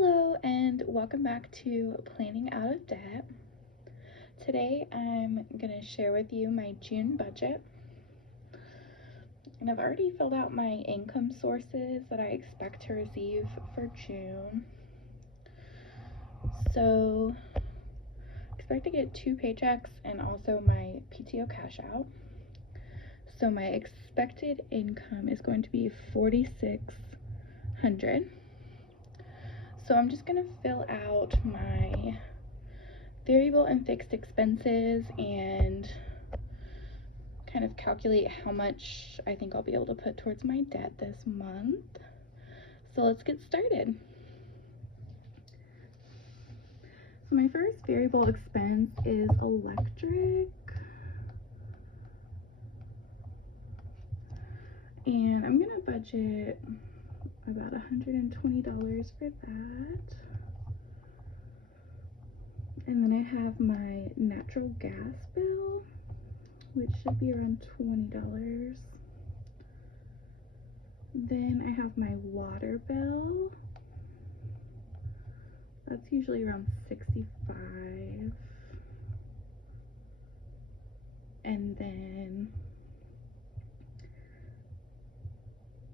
Hello and welcome back to Planning Out of Debt. Today I'm going to share with you my June budget. And I've already filled out my income sources that I expect to receive for June. So I expect to get 2 paychecks and also my PTO cash out. So my expected income is going to be $4,600. So I'm just going to fill out my variable and fixed expenses and kind of calculate how much I think I'll be able to put towards my debt this month. So let's get started. So my first variable expense is electric. And I'm going to budget about $120 for that. And then I have my natural gas bill, which should be around $20. Then I have my water bill. That's usually around $65. And then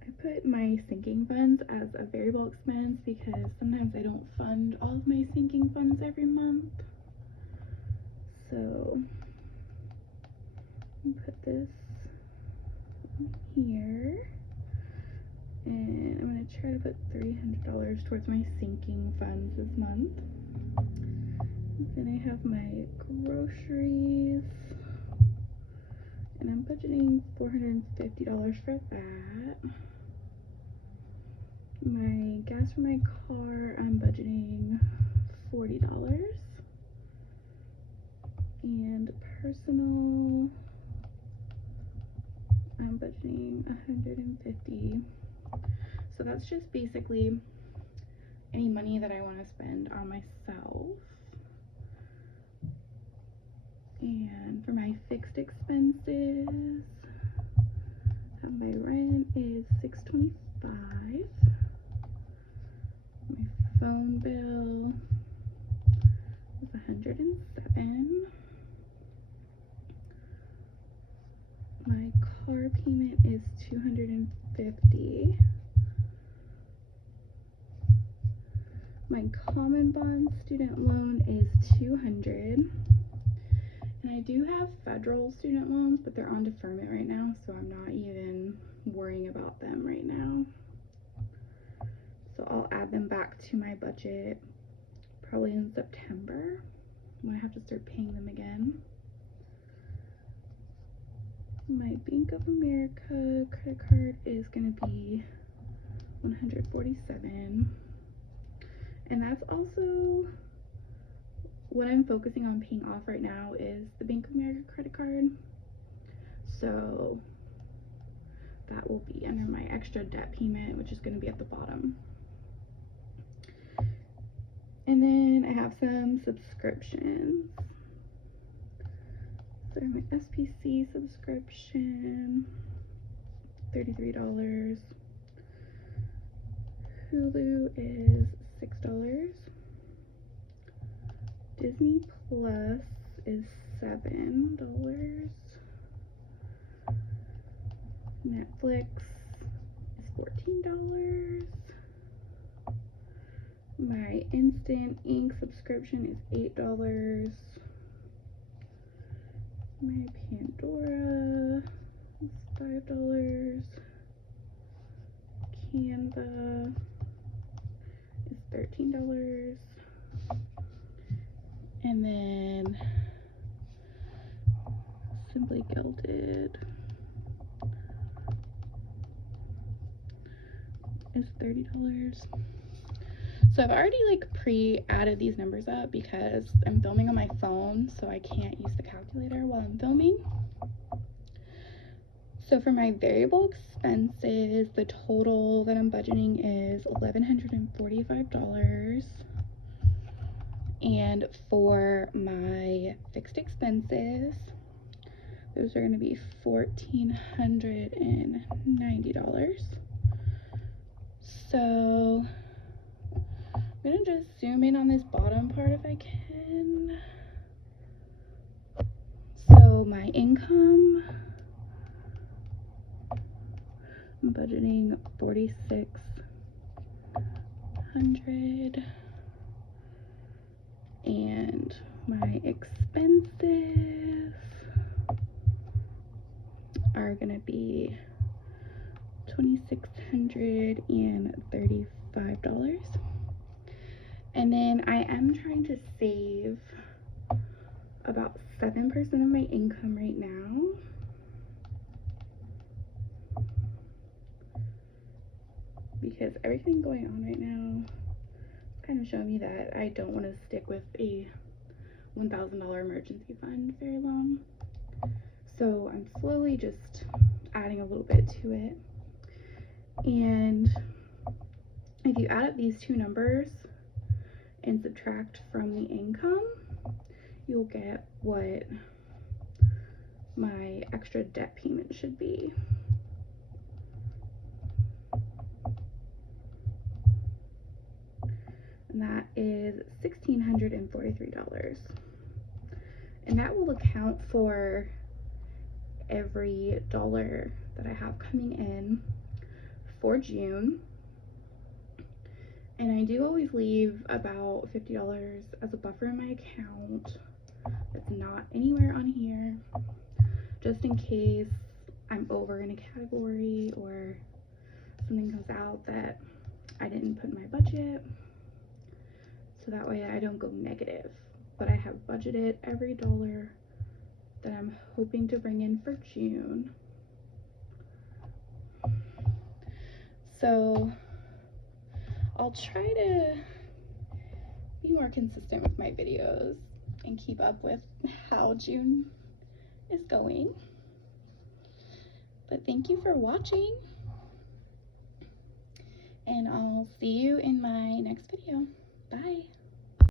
I put my sinking funds as a variable expense because sometimes I don't fund all of my sinking funds every month. So I'll put this here. And I'm going to try to put $300 towards my sinking funds this month. Then I have my groceries. And I'm budgeting $450 for that. My gas for my car, I'm budgeting $40. And personal, I'm budgeting $150. So that's just basically any money that I want to spend on myself. And for my fixed expenses, my rent is $625. My phone bill is $107. My car payment is $250. My common bond student loan is $200. And I do have federal student loans, but they're on deferment right now, so I'm not even worrying about them right now. So I'll add them back to my budget probably in September when I have to start paying them again. My Bank of America credit card is going to be $147. And that's also what I'm focusing on paying off right now is the Bank of America credit card. So that will be under my extra debt payment, which is going to be at the bottom. And then I have some subscriptions. So my SPC subscription, $33. Hulu is $6. Disney Plus is $7. Netflix is $14. My Instant Ink subscription is $8. My Pandora is $5. Canva is $13. And then Simply Gilded is $30. So I've already pre-added these numbers up because I'm filming on my phone, so I can't use the calculator while I'm filming. So for my variable expenses, the total that I'm budgeting is $1,145. And for my fixed expenses, those are going to be $1,490. So I'm gonna just zoom in on this bottom part if I can. So my income, I'm budgeting $4,600, and my expenses are gonna be $2,635. And then I am trying to save about 7% of my income right now. Because everything going on right now is kind of showing me that I don't want to stick with a $1,000 emergency fund very long. So I'm slowly just adding a little bit to it. And if you add up these two numbers and subtract from the income, you'll get what my extra debt payment should be. And that is $1,643. And that will account for every dollar that I have coming in for June. And I do always leave about $50 as a buffer in my account that's not anywhere on here, just in case I'm over in a category or something comes out that I didn't put in my budget. So that way I don't go negative, but I have budgeted every dollar that I'm hoping to bring in for June. So I'll try to be more consistent with my videos and keep up with how June is going. But thank you for watching, and I'll see you in my next video. Bye.